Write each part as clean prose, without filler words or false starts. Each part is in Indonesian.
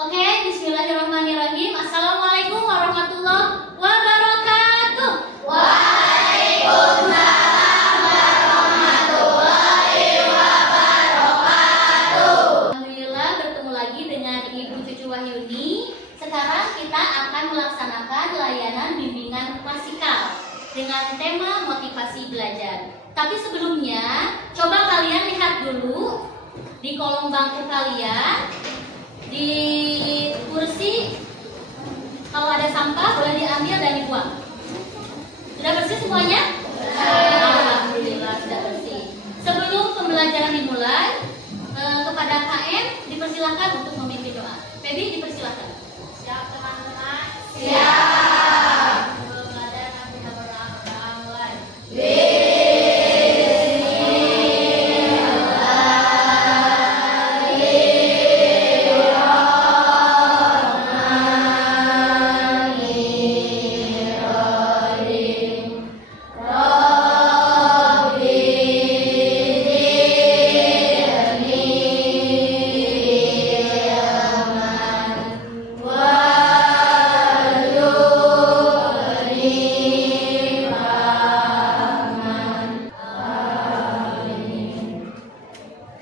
Oke, bismillahirrahmanirrahim. Assalamualaikum warahmatullahi wabarakatuh. Waalaikumsalam warahmatullahi wabarakatuh. Alhamdulillah bertemu lagi dengan Ibu Cucu Wahyuni. Sekarang kita akan melaksanakan layanan bimbingan klasikal dengan tema motivasi belajar. Tapi sebelumnya, coba kalian lihat dulu di kolom bangku kalian, di kursi, kalau ada sampah boleh diambil dan dibuang. Sudah bersih semuanya? Alhamdulillah sudah bersih. Sebelum pembelajaran dimulai, kepada KM dipersilakan untuk memimpin doa. Feby dipersilakan. Siap teman-teman? Siap. Belajar nanti kita berdoa.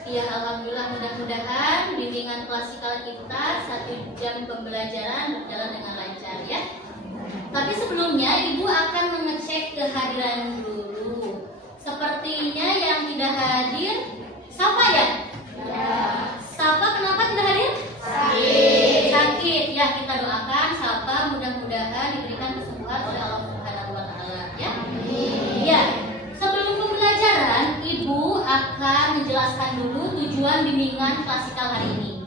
Ya, alhamdulillah, mudah-mudahan bimbingan klasikal kita 1 jam pembelajaran berjalan dengan lancar ya. Tapi sebelumnya Ibu akan mengecek kehadiran dulu. Sepertinya yang tidak hadir siapa ya? Siapa kenapa tidak hadir? Sakit. Ya, kita doakan siapa mudah-mudahan diberikan kesembuhan oleh Allah Subhanahu wa taala ya. Ya. Sebelum pembelajaran, Ibu akan menjelaskan dulu tujuan bimbingan klasikal hari ini.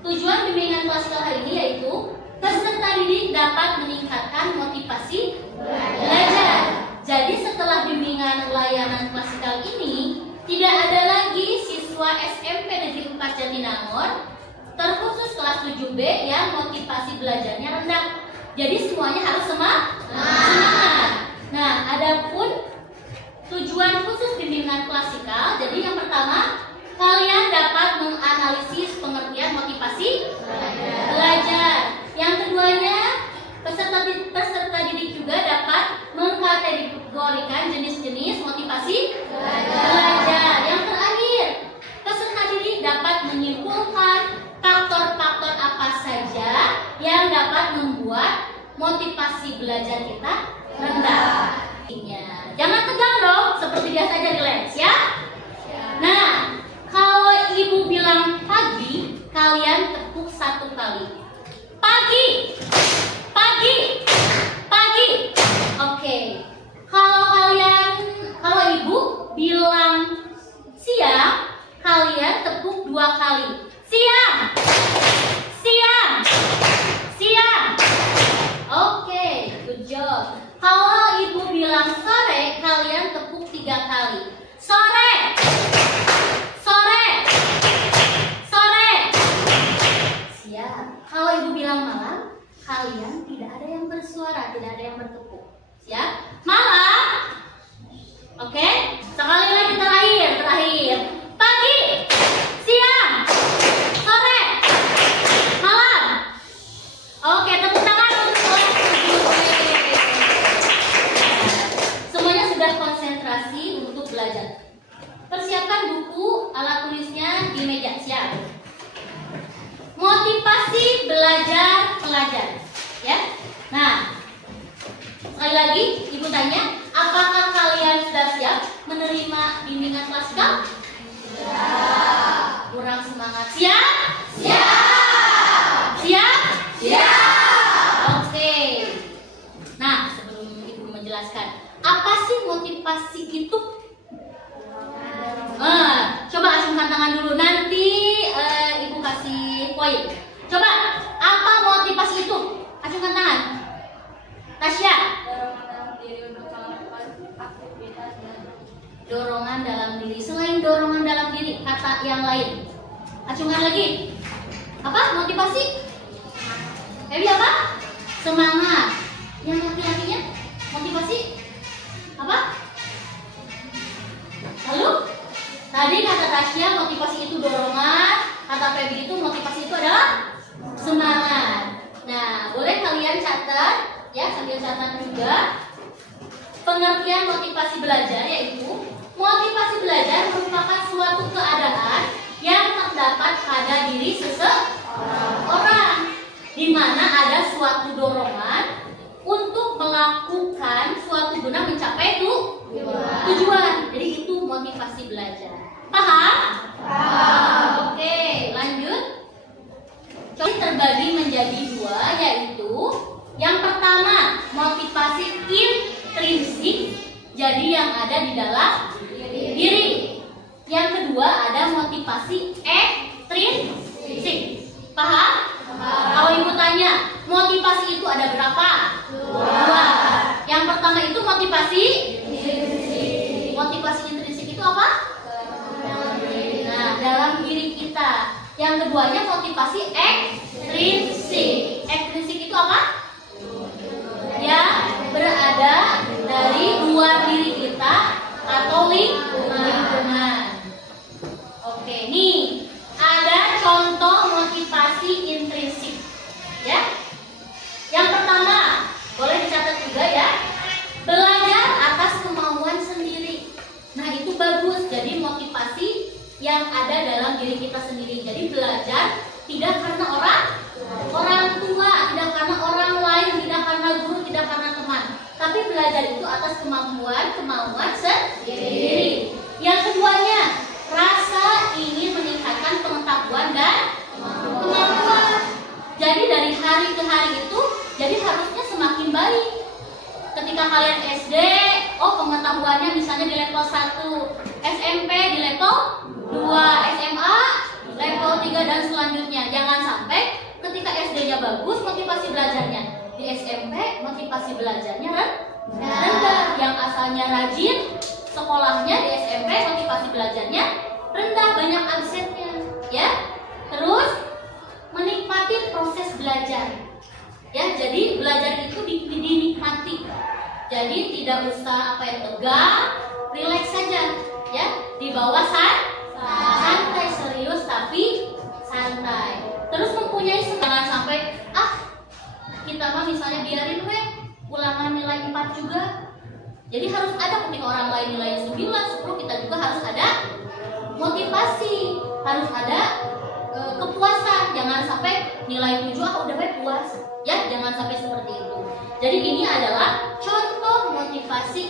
Tujuan bimbingan klasikal hari ini yaitu peserta didik dapat meningkatkan motivasi belajar. Jadi setelah bimbingan layanan klasikal ini, tidak ada lagi siswa SMP Negeri 4 Jatinangor terkhusus kelas 7B yang motivasi belajarnya rendah. Jadi semuanya harus semangat. Nah, adapun tujuan khusus bimbingan klasikal, jadi yang pertama, kalian dapat menganalisis pengertian motivasi belajar. Yang keduanya, peserta didik juga dapat mengkategorikan jenis-jenis motivasi belajar. Yang terakhir, peserta didik dapat menyimpulkan faktor-faktor apa saja yang dapat membuat motivasi belajar kita rendah. Jangan tegang dong, seperti biasa aja relax ya. Nah, kalau Ibu bilang pagi, kalian tepuk 1 kali. Pagi, pagi, pagi. Oke. Kalau Ibu bilang siang, kalian tepuk 2 kali. Siang, siang, siang. Oke, good job. Kalau Ibu bilang sore, kalian tepuk 3 kali. Sore, sore, sore. Siap. Kalau Ibu bilang malam, kalian tidak ada yang bersuara, tidak ada yang bertepuk. Siap? Malam. Oke? Sekali lagi terakhir. Pagi, siang, sore, malam. Oke, tepuk tangan untuk kelas 7B. Semuanya sudah konsentrasi untuk belajar. Persiapkan buku, alat tulisnya di meja. Siap. Motivasi belajar pelajar. Ya. Nah, sekali lagi Ibu tanya, apakah kalian sudah siap menerima bimbingan klasikal? Siap. Kurang semangat. Siap? Siap. Siap? Siap. Oke. Nah, sebelum Ibu menjelaskan, apa sih motivasi itu? Coba acungkan tangan dulu, nanti Ibu kasih poin. Coba, apa motivasi itu? Acungkan tangan. Tasya. Dorongan dalam diri. Selain dorongan dalam diri, kata yang lain. Acungkan lagi. Apa motivasi? Ebi apa? Semangat. Yang laki-lakinya motivasi apa? Lalu tadi kata Tasya motivasi itu dorongan, kata Feby itu motivasi itu adalah semangat. Nah, boleh kalian catat ya, sambil catat juga. Pengertian motivasi belajar yaitu motivasi belajar merupakan suatu keadaan yang terdapat pada diri seseorang, di mana ada suatu dorongan untuk melakukan suatu guna mencapai tujuan. Jadi itu motivasi belajar. Paham? Paham. Oke, lanjut. Jadi terbagi menjadi dua, yaitu yang pertama motivasi intrinsik, jadi yang ada di dalam diri. Yang kedua ada motivasi ekstrinsik. Paham? Kalau ibu tanya, motivasi itu ada berapa? Dua. Yang pertama itu motivasi intrinsik. Motivasi intrinsik itu apa? Nah, dalam diri kita. Yang keduanya motivasi ekstrinsik. Ekstrinsik itu apa? Ya, berada dari luar diri kita atau lingkungan. Oke, nih ada contoh motivasi intrinsik. Ya. Yang pertama, boleh dicatat juga ya. Belajar atas kemauan sendiri. Nah, itu bagus. Jadi motivasi yang ada dalam diri kita sendiri. Jadi belajar tidak karena orang tua, tidak karena orang lain, tidak karena guru, tidak karena teman. Tapi belajar itu atas kemauan sendiri. Yang keduanya, rasa ingin meningkatkan pengetahuan dan kemampuan. Jadi dari hari ke hari itu, jadi harusnya semakin baik. Ketika kalian SD, pengetahuannya misalnya di level 1, SMP di level 2, SMA level 3 dan selanjutnya. Jangan sampai ketika SD-nya bagus motivasi belajarnya, di SMP motivasi belajarnya rendah. Yang asalnya rajin sekolahnya di SMP motivasi belajarnya rendah, banyak absennya, ya. Terus menikmati proses belajar, ya. Jadi belajar itu dinikmati. Jadi tidak usah tegang, rileks saja, ya. Di bawah santai, serius tapi santai. Terus mempunyai jangan sampai kita mah misalnya biarin ulangan nilai 4 juga. Jadi harus ada ketika orang lain nilainya 9, 10, kita juga harus ada motivasi, harus ada kepuasan. Jangan sampai nilai 7 udah puas, ya. Jangan sampai seperti itu. Jadi ini adalah contoh motivasi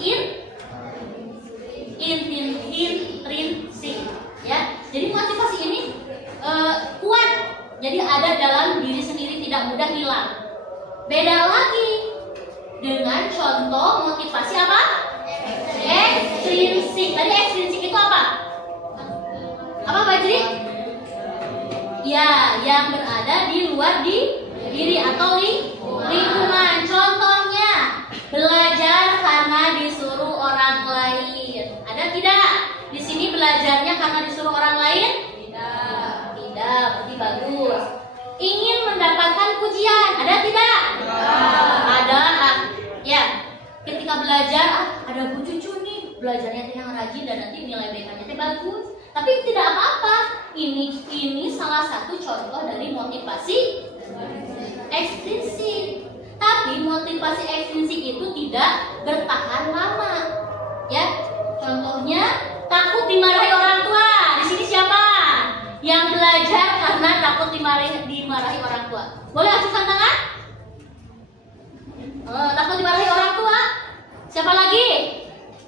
intrinsik, ya. Jadi motivasi ini kuat. Jadi ada dalam diri sendiri, tidak mudah hilang. Beda lagi dengan contoh motivasi apa? Ekstrinsik. Tadi ekstrinsik itu apa? Apa Bajri? Ya, yang berada di luar diri atau lingkungan. Contohnya, belajar karena disuruh orang lain. Ada tidak? Di sini belajarnya karena disuruh orang lain? Tidak, berarti bagus. Ingin mendapatkan pujian, ada tidak? Ada. Ya, ketika belajar, ada Bu Cucu nih, belajarnya yang rajin dan nanti nilai BK-nya bagus. Tapi tidak apa-apa. Ini salah satu contoh dari motivasi ekstrinsik. Tapi motivasi ekstrinsik itu tidak bertahan lama. Ya, contohnya takut dimarahi orang tua. Di sini siapa yang belajar karena takut dimarahi orang tua? Boleh acukan tangan? Takut dimarahi orang tua. Siapa lagi?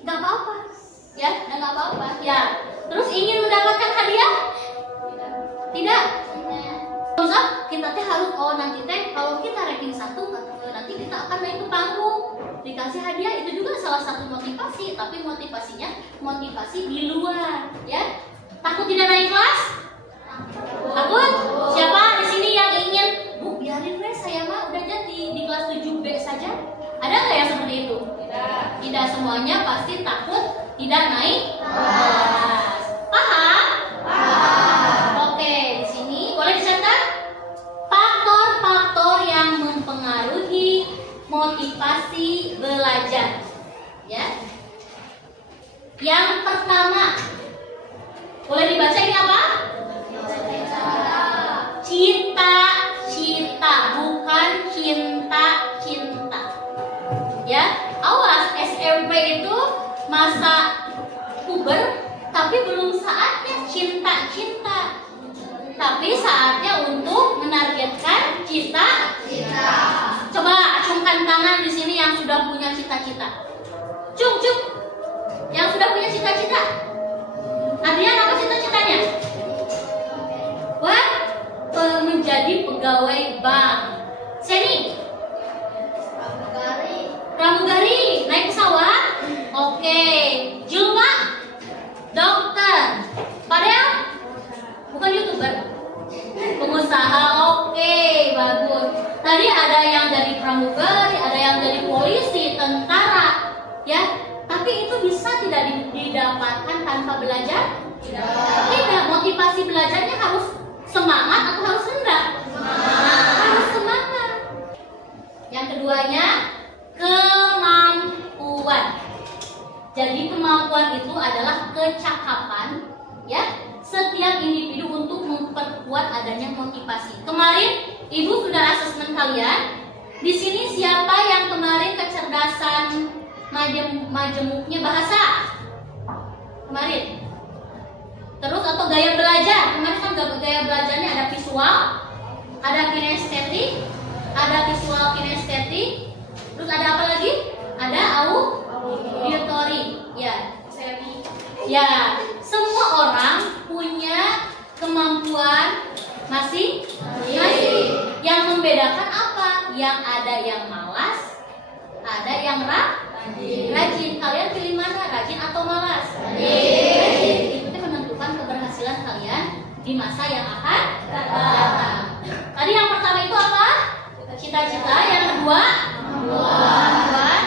Gak apa-apa. Ya, gak apa-apa. Ya. Terus ingin mendapatkan hadiah? Tidak. Ustaz, kita harus nanti kalau kita ranking 1 nanti kita akan naik ke panggung, dikasih hadiah. Itu juga salah satu motivasi, tapi motivasinya motivasi di luar, ya. Takut tidak naik kelas? Takut? Siapa di sini yang ingin, Bu, biarin saya mah udah jadi di kelas 7B saja? Ada nggak yang seperti itu? Tidak semuanya pasti takut tidak naik kelas. Paham? Oke, di sini boleh dicatat faktor-faktor yang mempengaruhi motivasi belajar. Ya. Yang pertama, boleh dibaca ini apa? Cita-cita. cinta-cinta. Tapi saatnya untuk menargetkan cita-cita. Coba acungkan tangan di sini yang sudah punya cita-cita. Cung. Yang sudah punya cita-cita. Adrian, apa cita-citanya? Wah, menjadi pegawai bank. Seni? Pramugari. Naik pesawat? Oke. Julma? Dokter. Padel? Bukan YouTuber. Pengusaha. Oke, bagus. Tadi ada yang dari pramugari, ada yang dari polisi, tentara, ya. Tapi itu bisa tidak didapatkan tanpa belajar? Tidak. Motivasi belajarnya harus semangat atau harus rendah? Harus semangat. Yang keduanya, kemampuan. Jadi kemampuan itu adalah kecakapan, ya, setiap individu untuk memperkuat adanya motivasi. Kemarin Ibu sudah asesmen kalian. Di sini siapa yang kemarin kecerdasan majemuknya bahasa? Kemarin. Terus atau gaya belajar? Kemarin kan gaya belajarnya ada visual, ada kinestetik, ada visual kinestetik. Terus ada apa lagi? Ada auditory. Ya. Ya, semua orang punya kemampuan masing-masing. Yang membedakan apa? Yang ada yang malas, ada yang rajin. Kalian pilih mana? Rajin atau malas? Rajin. Itu menentukan keberhasilan kalian di masa yang akan datang. Tadi yang pertama itu apa? Cita-cita. Yang kedua, kemampuan.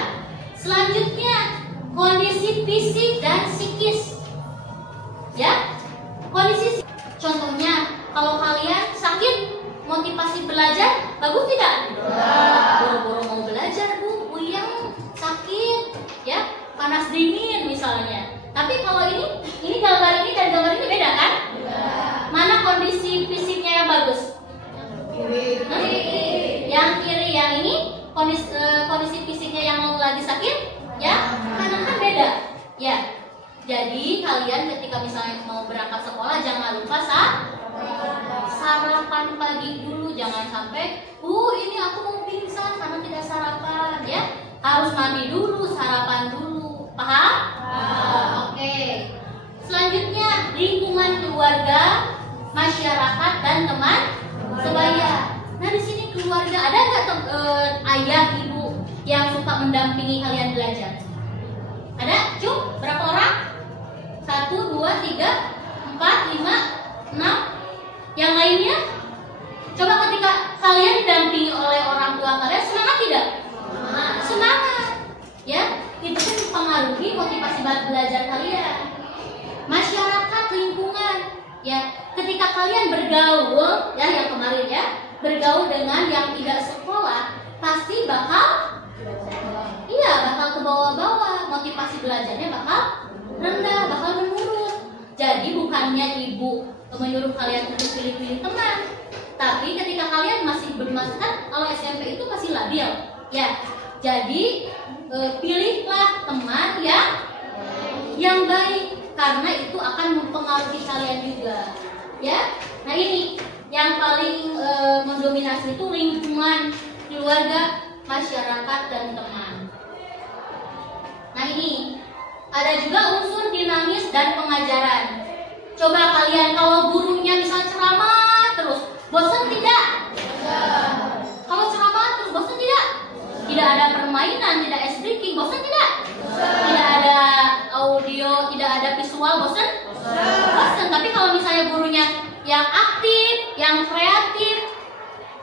Selanjutnya, kondisi fisik dan psikis. Ya, kondisi. Contohnya, kalau kalian sakit, motivasi belajar bagus tidak? Boro-boro mau belajar, Bu, puyeng, sakit, ya, panas dingin misalnya. Tapi kalau ini gambar ini dan gambar ini beda kan? Mana kondisi fisiknya yang bagus? Yang kiri, yang ini kondisi fisiknya yang lagi sakit, ya, karena kan beda, ya. Jadi kalian ketika misalnya mau berangkat sekolah jangan lupa sarapan pagi dulu, jangan sampai, ini aku mau pingsan karena tidak sarapan, ya. Harus mandi dulu, sarapan dulu, paham? Oke. Selanjutnya lingkungan keluarga, masyarakat dan teman sebaya. Nah di sini keluarga, ada nggak ayah ibu yang suka mendampingi kalian belajar? Ada? Cuk, berapa orang? 1, 2, 3, 4, 5, 6. Yang lainnya? Coba ketika kalian didampingi oleh orang tua kalian, semangat tidak? Semangat. Ya, itu kan mempengaruhi motivasi belajar kalian. Masyarakat, lingkungan, ya. Ketika kalian bergaul, ya yang kemarin ya, bergaul dengan yang tidak sekolah, pasti bakal ke bawah-bawah, motivasi belajarnya bakal rendah, bakal menurun. Jadi bukannya ibu menyuruh kalian untuk pilih-pilih teman, tapi ketika kalian masih bermasalah, kalau SMP itu masih labil, ya. Jadi pilihlah teman yang baik, karena itu akan mempengaruhi kalian juga, ya. Nah ini yang paling mendominasi itu lingkungan keluarga, masyarakat dan teman. Nah ini ada juga unsur dinamis dan pengajaran. Coba kalian kalau gurunya misalnya ceramah terus, bosan tidak? Kalau ceramah terus bosan tidak? Tidak ada permainan, tidak ice breaking, bosan tidak? Tidak ada audio, tidak ada visual, bosan? Bosan. Tapi kalau misalnya gurunya yang aktif, yang kreatif,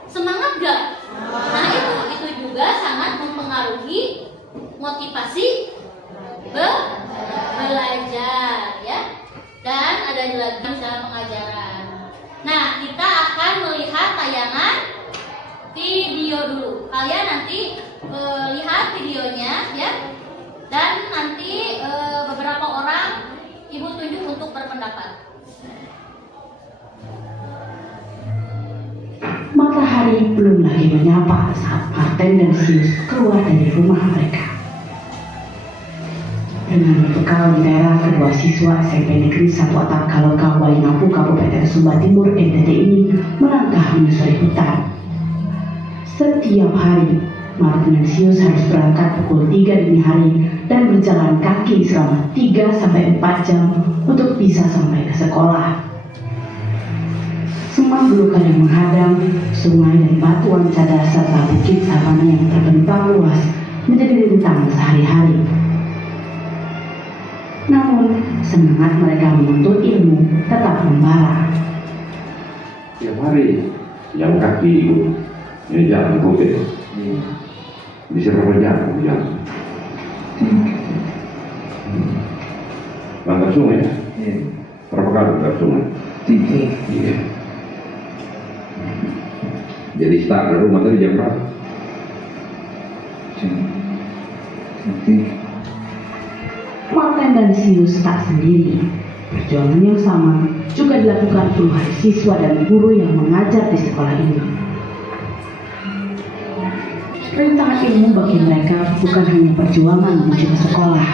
semangat gak? Nah itu juga sangat mempengaruhi motivasi belajar, ya. Dan ada lagi dalam pengajaran. Nah, kita akan melihat tayangan video dulu. Kalian nanti lihat videonya, ya. Dan nanti beberapa orang ibu tunjuk untuk berpendapat. Matahari belum lagi menyapa saat Martin dan Sius keluar dari rumah mereka. Dengan berbekal di daerah, kedua siswa SMP Negeri 1 Atap Kalongkawai Waingapu, Kabupaten Sumba Timur, NTT ini melangkah menyusuri hutan. Setiap hari, Martin dan Sius harus berangkat pukul 3 dini hari dan berjalan kaki selama 3-4 jam untuk bisa sampai ke sekolah. Semak belukar yang menghadang, sungai dan batuan cadas serta bukit savana yang terbentang luas menjadi rintangan sehari-hari. Namun, semangat mereka menuntut ilmu tetap membara. Tiap hari, yang kaki ikut, ini jalan bukit. Bisa berapa jam? Langkah sungai ya? Berapa kali langkah sungai? 3. Iya. Jadi start dari rumah tadi jam berapa? Martin dan Sius tak sendiri. Perjuangan yang sama juga dilakukan puluhan siswa dan guru yang mengajar di sekolah ini. Rintangan ilmu bagi mereka bukan hanya perjuangan menuju ke sekolah.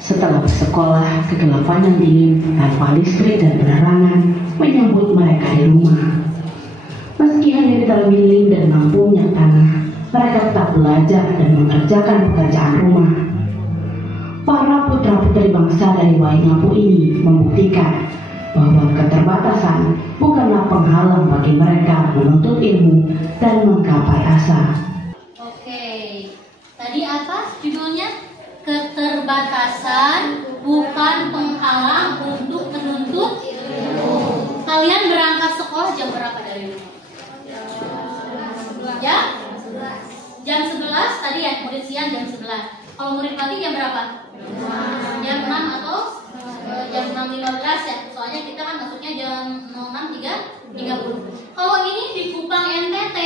Setelah bersekolah, kegelapan yang dingin tanpa listrik dan penerangan menyambut mereka di rumah. Meski hanya di dalam bilik dan mampunya tanah, mereka tetap belajar dan mengerjakan pekerjaan rumah. Para putra-putri bangsa dari Waingapu ini membuktikan bahwa keterbatasan bukanlah penghalang bagi mereka menuntut ilmu dan menggapai asa. Oke, tadi apa judulnya? Keterbatasan bukan penghalang untuk menuntut ilmu. Kalian berangkat sekolah jam berapa dari rumah? Jam 11 tadi ya, murid siang jam 11. Kalau murid pagi jam berapa? Jam 6 atau jam 6.15 ya. Soalnya kita kan masuknya jam 06.30. Kalau ini di Kupang NTT,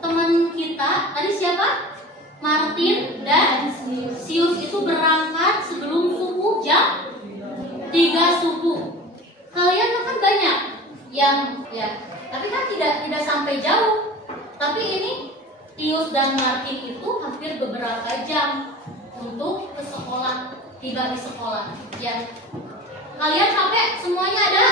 teman kita tadi siapa? Martin dan Sius itu berangkat sebelum subuh jam 3 subuh. Kalian kan banyak yang ya, tapi kan tidak sampai jauh. Tapi ini Sius dan Martin itu hampir beberapa jam untuk ke sekolah, tiba di sekolah. Ya, kalian HP semuanya ada?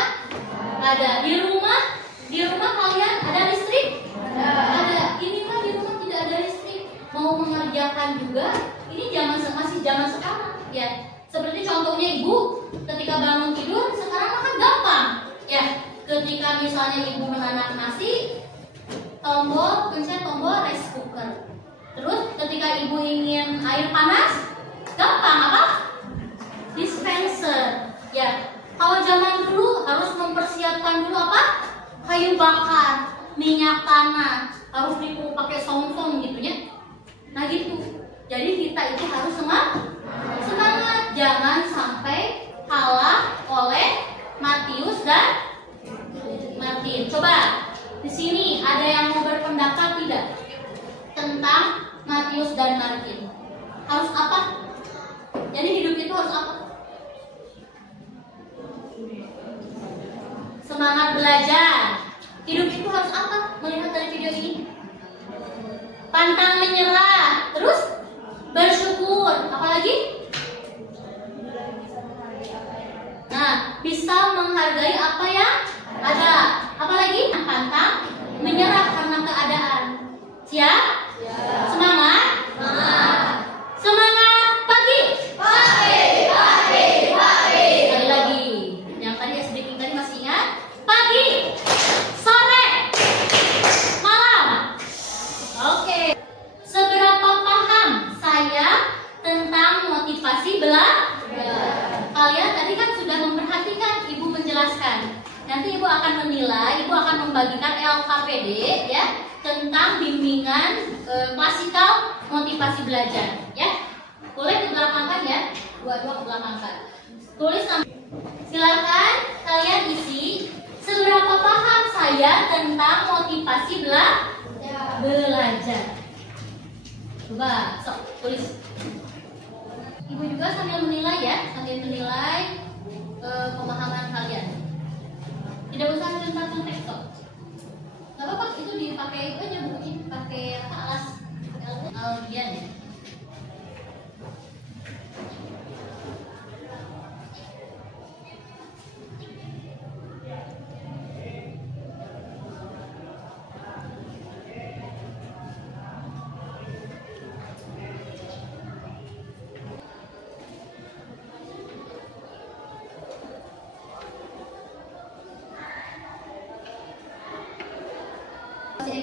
Ada. Di rumah kalian ada listrik? Ada. Ini kan di rumah tidak ada listrik. Mau mengerjakan juga, ini masih zaman sekarang. Ya, seperti contohnya ibu ketika bangun tidur sekarang kan gampang. Ya, ketika misalnya ibu menanak nasi, pencet tombol rice cooker. Terus ketika ibu ingin air panas, gampang apa? Dispenser. Ya, kalau zaman dulu harus mempersiapkan dulu apa? Kayu bakar, minyak tanah, harus pakai songkong gitu ya. Nah gitu. Jadi kita itu harus semangat, jangan sampai kalah oleh Matius dan Martin. Coba di sini ada yang mau berpendapat tidak tentang Matius dan Martin? Harus apa? Jadi hidup itu harus apa? Semangat belajar. Hidup itu harus apa? Melihat dari video ini. Pantang menyerah. Terus bersyukur. Apalagi? Nah, bisa menghargai apa yang ada. Apalagi? Pantang menyerah karena keadaan. Siap? Semangat? Semangat pagi. Sekali lagi. Yang tadi speaking tadi masih ingat? Pagi, sore, malam. Oke. Seberapa paham saya tentang motivasi belajar? Kalian tadi kan sudah memperhatikan ibu menjelaskan. Nanti ibu akan menilai, ibu akan membagikan LKPD ya tentang bimbingan klasikal motivasi belajar ya. Boleh dibelakangkan ya, dua-dua kebelakangkan. Tulis silakan kalian isi seberapa paham saya tentang motivasi belajar. Coba sok tulis. Ibu juga sambil menilai ya, sambil menilai pemahaman kalian. Tidak usah contek-contek kok. Gak apa-apa, itu dipakai aja bukunya, pakai alas albian ya.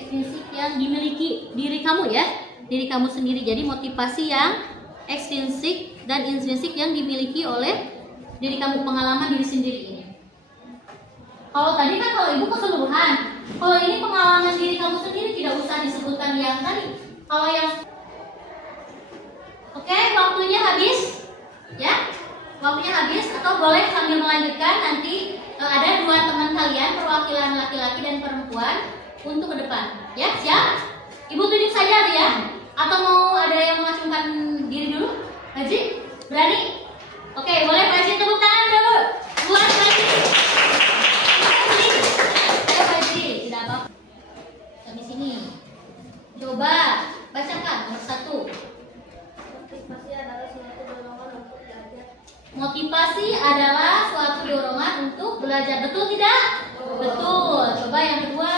ekstrinsik yang dimiliki diri kamu ya, diri kamu sendiri. Jadi motivasi yang ekstrinsik dan intrinsik yang dimiliki oleh diri kamu, pengalaman diri sendiri ini. Kalau tadi kan kalau ibu keseluruhan, kalau ini pengalaman diri kamu sendiri, tidak usah disebutkan yang tadi. Kalau yang oke, waktunya habis ya, waktunya habis, atau boleh sambil melanjutkan nanti ada dua teman kalian, perwakilan laki-laki dan perempuan untuk ke depan ya. Siap? Ibu tunjuk saja ya, atau mau ada yang mengacungkan diri dulu? Haji, berani? Oke, boleh kasih tepuk tangan dulu buat Haji. Ayo Haji, tidak apa-apa. Sampai sini. Coba bacakan nomor 1. Motivasi adalah suatu dorongan untuk belajar. Betul tidak? Betul. Coba yang kedua.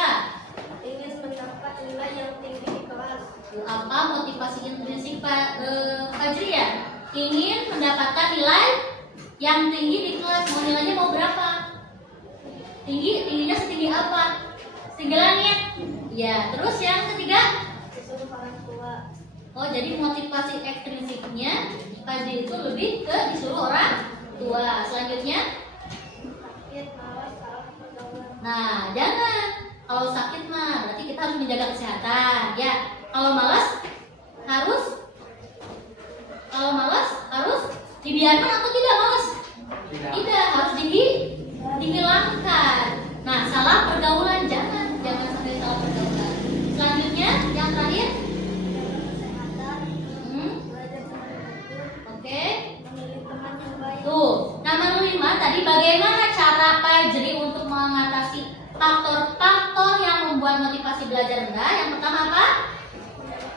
Ingin mendapat nilai yang tinggi di kelas. Apa motivasi intrinsik Pak Fajri ya? Ingin mendapatkan nilai yang tinggi di kelas. Mau nilainya mau berapa? Tingginya setinggi apa? Setinggi langit. Ya, terus yang ketiga? Disuruh orang tua. Oh, jadi motivasi ekstrinsiknya Fajri itu lebih ke disuruh orang tua. Selanjutnya? Sakit, malas, salah pergaulan. Nah, jangan. Kalau sakit mah berarti kita harus menjaga kesehatan ya. Kalau malas harus dibiarkan atau tidak malas? Tidak, harus dihilangkan. Nah, salah pergaulan jangan sampai salah pergaulan. Selanjutnya yang terakhir, Kesehatan, belajar betul, oke. memilih teman yang baik. Tuh, nomor 5 tadi bagaimana cara Fajri untuk mengatasi faktor-faktor yang membuat motivasi belajar rendah. Yang pertama apa?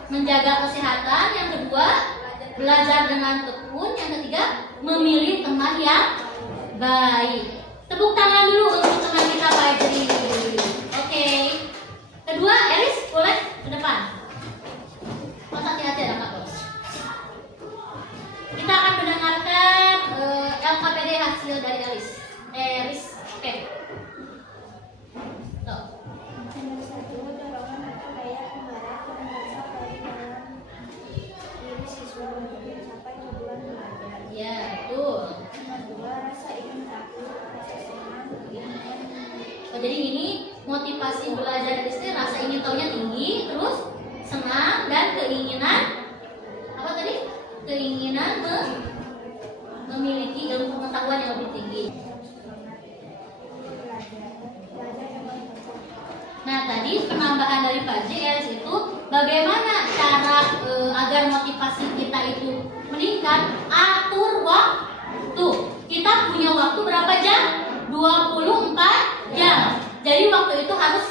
Menjaga kesehatan. Yang kedua, belajar dengan tekun. Yang ketiga, memilih teman yang baik. Tepuk tangan dulu untuk teman kita Fajri. Oke. Kedua, Elis boleh ke depan. Mas hati-hati ada Kak Bos. Kita akan mendengarkan LKPD hasil dari Elis. Oke. Tuh. Nomor 1, dorongan atau daya penggerak yang berasal dari dalam diri siswa untuk mencapai tujuan belajar. Ya, betul. Nomor 2, rasa ingin tahu, rasa senang, keinginan. Oh, jadi ini motivasi belajar itu rasa ingin tahunya tinggi, terus senang dan keinginan apa tadi? Keinginan memiliki ilmu pengetahuan yang lebih tinggi. Nah, tadi penambahan dari Fajri Elis itu bagaimana cara agar motivasi kita itu meningkat? Atur waktu. Kita punya waktu berapa jam? 24 jam. Jadi waktu itu harus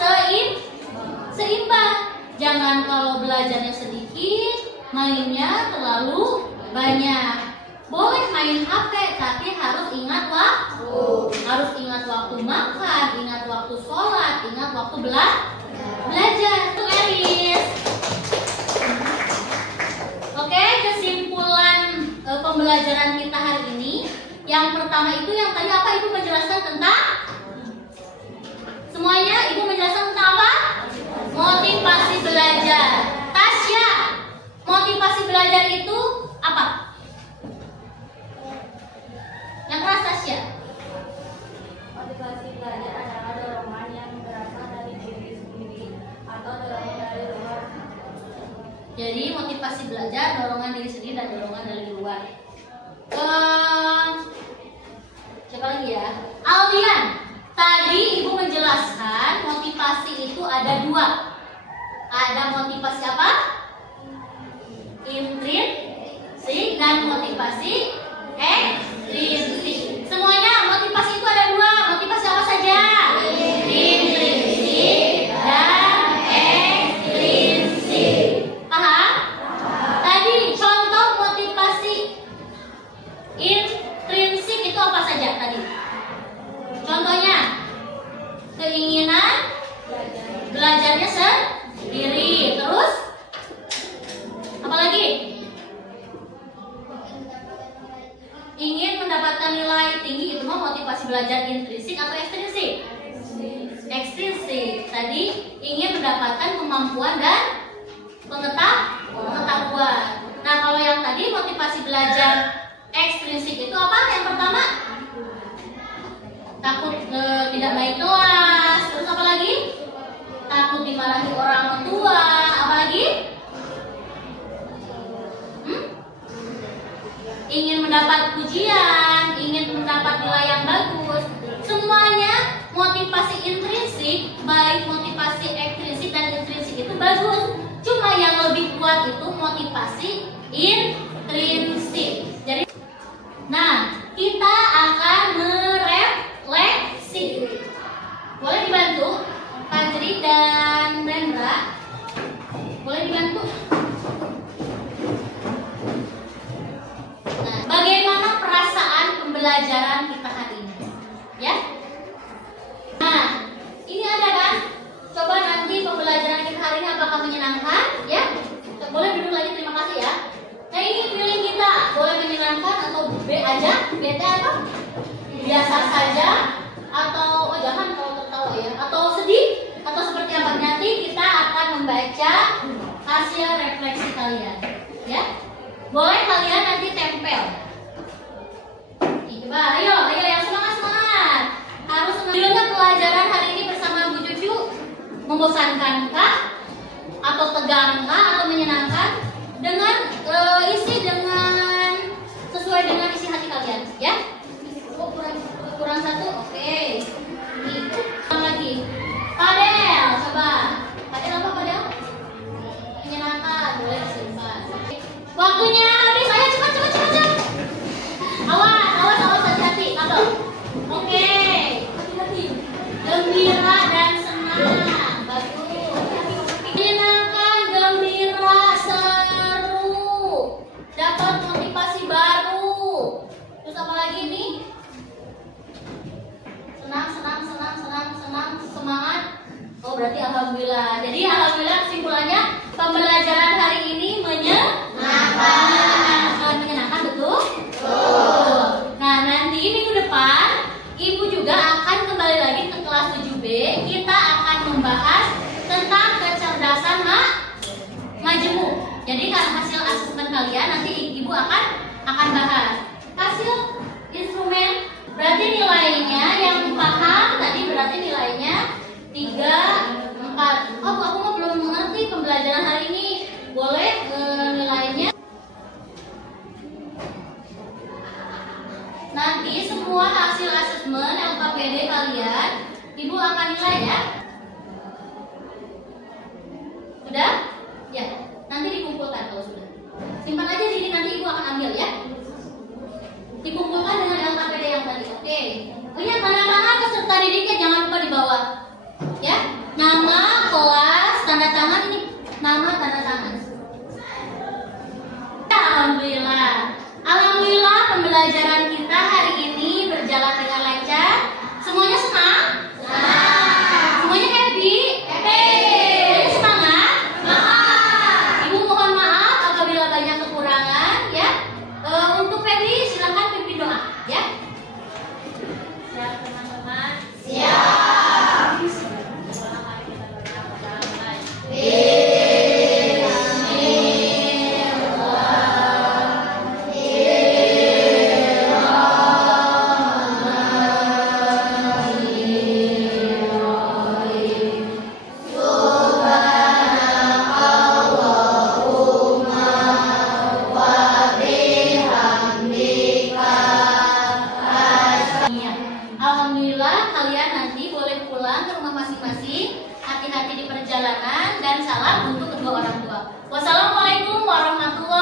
seimbang. Jangan kalau belajarnya sedikit, mainnya terlalu banyak. Boleh main HP, tapi harus ingat waktu. Harus ingat waktu makan, ingat waktu sholat, ingat waktu belajar. Itu Elis. Oke, kesimpulan pembelajaran kita hari ini. Yang pertama itu yang tadi apa? Ibu menjelaskan tentang semuanya. Ibu menjelaskan tentang apa? Motivasi belajar. Tasya, motivasi belajar itu apa? Yang keras Tasya. Motivasi belajar adalah dorongan yang berasal dari diri sendiri atau dorongan dari luar. Jadi motivasi belajar dorongan diri sendiri dan dorongan dari luar. Siapa lagi ya? Aldian, tadi ibu menjelaskan motivasi itu ada 2. Ada motivasi apa? Intrinsik dan motivasi ekstrinsik. Semuanya motivasi itu ada 2. Motivasi apa saja? Intrinsik dan ekstrinsik. Paham? Tadi contoh motivasi intrinsik itu apa saja tadi? Contohnya, keinginan belajarnya sendiri. Terus apa lagi? Ingin mendapatkan nilai tinggi. Itu mah motivasi belajar intrinsik atau ekstrinsik? Ekstrinsik. tadi ingin mendapatkan kemampuan dan pengetahuan. Nah, kalau yang tadi motivasi belajar ekstrinsik itu apa? Yang pertama, takut tidak baik kelas. Terus apa lagi? Takut dimarahi orang tua. Apa lagi? Ingin mendapat pujian, ingin mendapat nilai yang bagus. Semuanya motivasi intrinsik, baik motivasi ekstrinsik dan intrinsik itu bagus. Cuma yang lebih kuat itu motivasi intrinsik. Jadi, nah, kita akan merefleksi. Boleh dibantu, Fajri dan Rendra? Boleh dibantu? Nah, bagaimana perasaan pembelajaran kita hari ini? Ya? Nah, ini ada kan? Coba nanti pembelajaran kita hari ini apakah menyenangkan? Ya? Boleh duduk lagi, terima kasih ya. Nah, ini feeling kita boleh menyenangkan atau B aja? BT apa? Biasa saja? Atau, oh jangan kalau tertawa ya. Atau sedih? Atau seperti apa? Nanti kita akan membaca hasil refleksi kalian. Ya? Boleh kalian nanti tempel. Coba, ayo yang semangat. Harus mengambilnya pelajaran hari ini bersama Bu Cucu. Membosankankah? Atau tegangkah? Atau menyenangkan? Dengan sesuai dengan isi hati kalian, ya? Oh, kurang satu, oke. Nih, lagi. Padel, coba. Padel apa Padel? Menyenangkan, boleh disimpan. Waktunya habis, ayo cepat. Awas, hati-hati, kabel. Oke, hati-hati. Gembira dan senang, bagus. Menyenangkan, gembira, seru. Dapat motivasi baru. Terus apa lagi nih? Senang, semangat. Oh, berarti alhamdulillah. Jadi alhamdulillah kesimpulannya pembelajaran hari ini menyenangkan, betul? Nah, nanti minggu depan Ibu juga akan kembali lagi ke kelas 7B. Kita akan membahas tentang kecerdasan majemuk. Jadi kalau hasil asesmen kalian nanti Ibu akan bahas. Hasil instrumen berarti nilainya yang paham tadi berarti nilainya 3, 4. Oh, aku mah belum mengerti pembelajaran hari ini. Boleh nilainya. Nanti semua hasil asesmen LKPD kalian Ibu akan nilai ya. Sudah? Ya. Nanti dikumpulkan kalau sudah. Simpan aja diri, nanti Ibu akan ambil ya. Dikumpulkan dengan LKPD yang tadi. Oke. Oh ya, tanda tangan peserta didiknya jangan lupa dibawa. Ya. Nama, kelas, tanda tangan ini. Nama, tanda tangan. Alhamdulillah pembelajaran kita hari ini berjalan dengan lancar. Semuanya senang? Semuanya happy? Semuanya semangat? Ibu mohon maaf apabila banyak kekurangan ya. Untuk Febri silakan pimpin doa ya. Siap teman-teman? Siap. Alhamdulillah kalian nanti boleh pulang ke rumah masing-masing. Hati-hati di perjalanan dan salam untuk kedua orang tua. Wassalamualaikum warahmatullahi wabarakatuh.